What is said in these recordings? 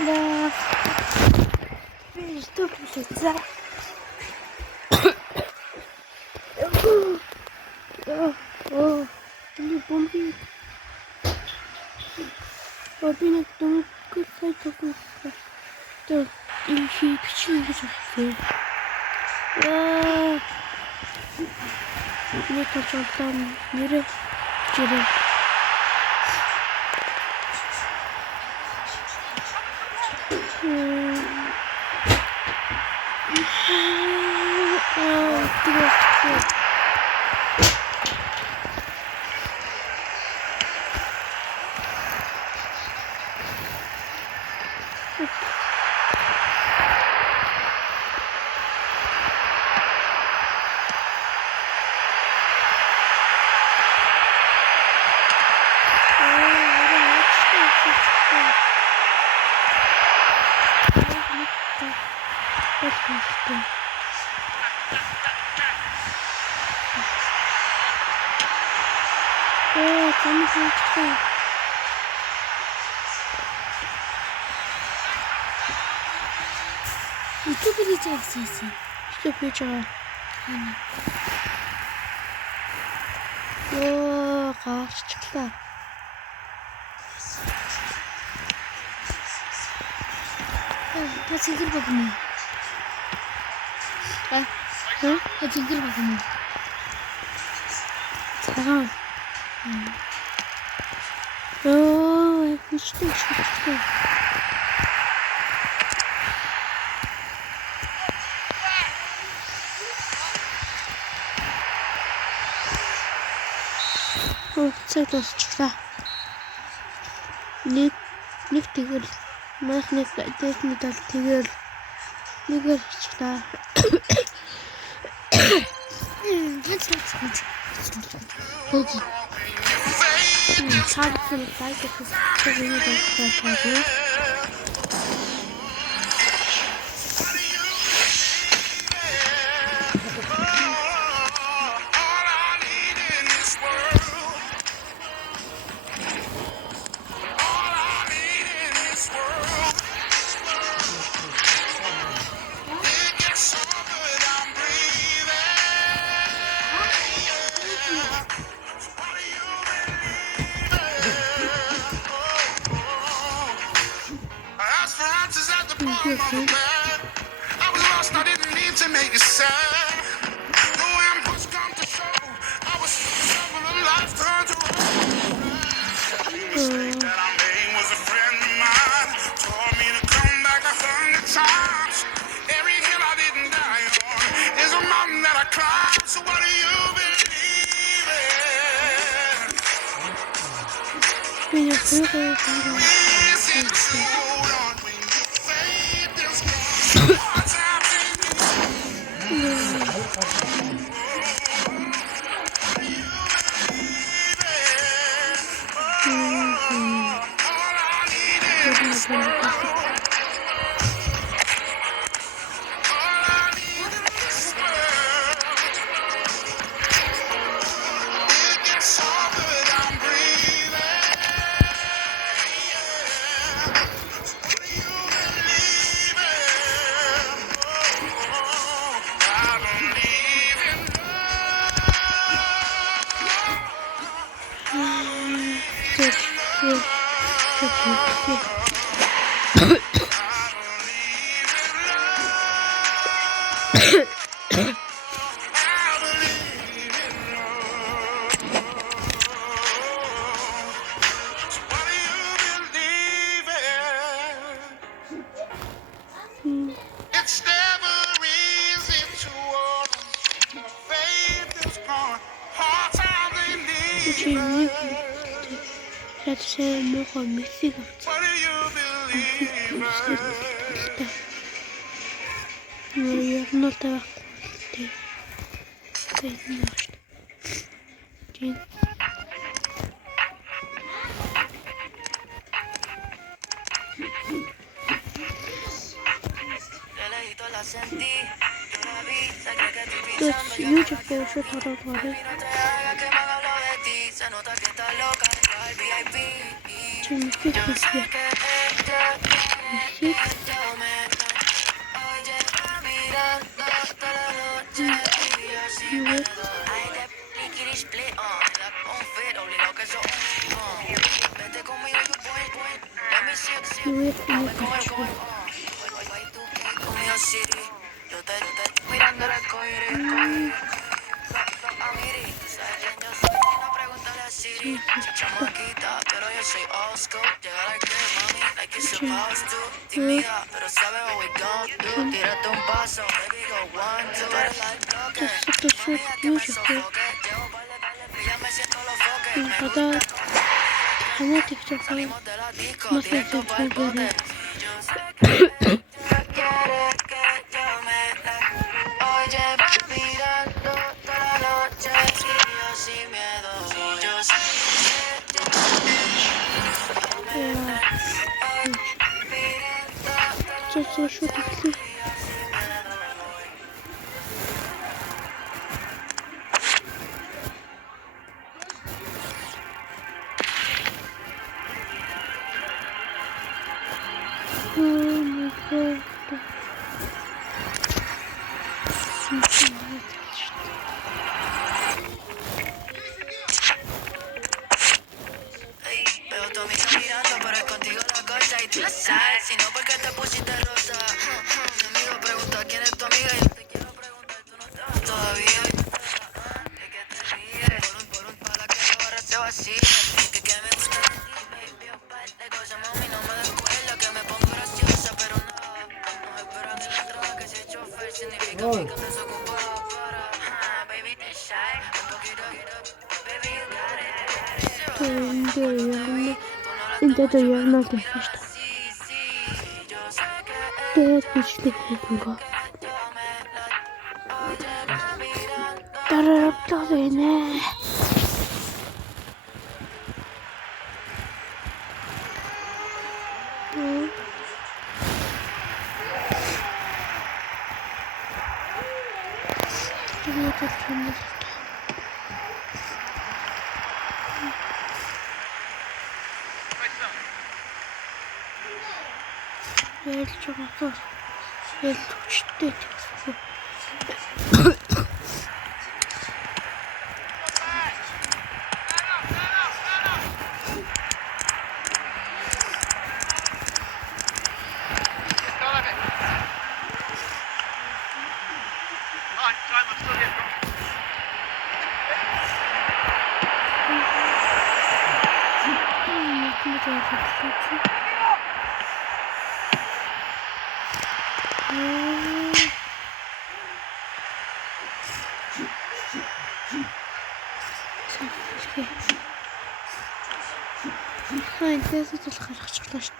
Да. Что получается? Не помню. Обинок 너무 끝까지 가고 있어. 또 이렇게 비치는 게 좋았어요. 와. 이거 다 잠깐 느려 지금. 뜨거워. 너무 좋다. 유튜브 리자 있었어. 유튜브 리자. 와, 가, 시켰다. 다 지금 봐보면. 응? 다 지금 봐보면. 잠깐. 진짜 좋다. Zeig das klar. Nicht Tigger. Mach nicht das mit der Tigger. Tigger ist klar. Schade für die Zeit, dass es so wenig das hat. I was lost, I didn't need to make it sad. No one push come to show. I was several life turned to the mistake that I made was a friend of mine. Told me to come back 100 times. Every hill I didn't die on is a mountain that I climbed. So what do you believe in? It's never easy to walk. Faith is gone. Hard times they leave. Zaczę mogła myśleć. What do you believe in? No jedno teraz dzień. To jest YouTube pierwszy tarotary. Czyli wszystkie. Yüksek. Evet. Evet, bunu kaçıyor. Когда фанатик такой смотрите триллеры. Сейчас что такое? Si no, porque te pusiste rosa. Mi amigo pregunta quién es tu amiga y yo te quiero preguntar, tú no te vas todavía. De que te ríes, por un para que la barra se vacíe. Que me gusta de ti, baby, un par de cosas, mami, no me descuela, que me pongo graciosa, pero nada. No me esperan en la entrada, que si es chofer significa que te desocupada para. Baby, te shy, un poquito, baby, you got it. Инде доярна дэвштэй. Тэгээд бичдэг хийдгөө. Дараатай байна. Ялж байгаа. Ялж хүчтэй гэсэн. Хайн тэсэж л гаргачихлаа шүү.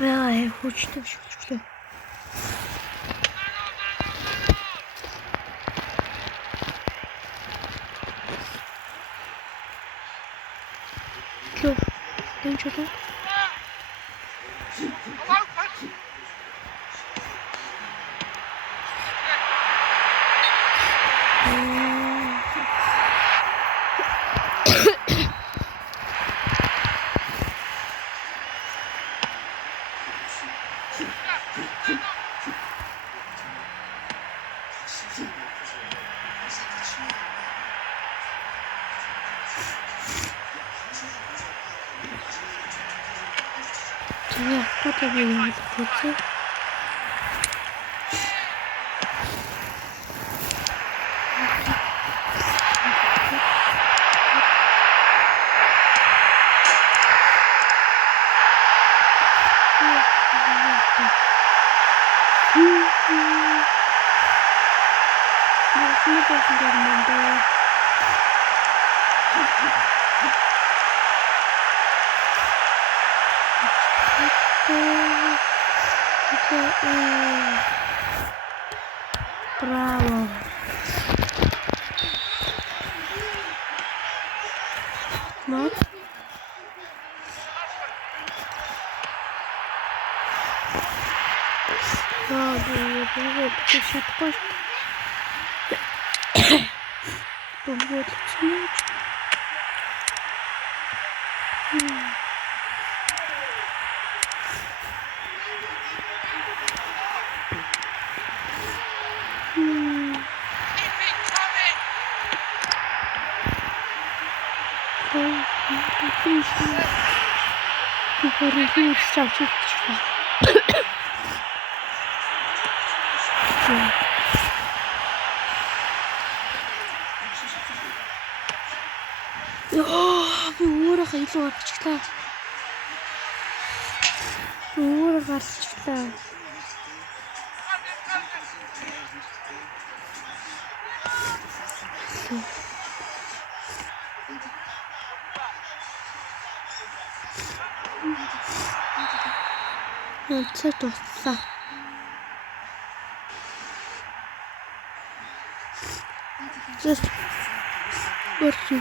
Ай, хочется что-то. Чё? Там что-то? Я что-то видела такое. görünümünde. Bravo. Mat. Bravo. Bravo. Koşat koş. Bu otluk. Yukarı çok Буурах илүү орчихлаа. Буурах гарчихлаа. Цаа дуслаа. Just what you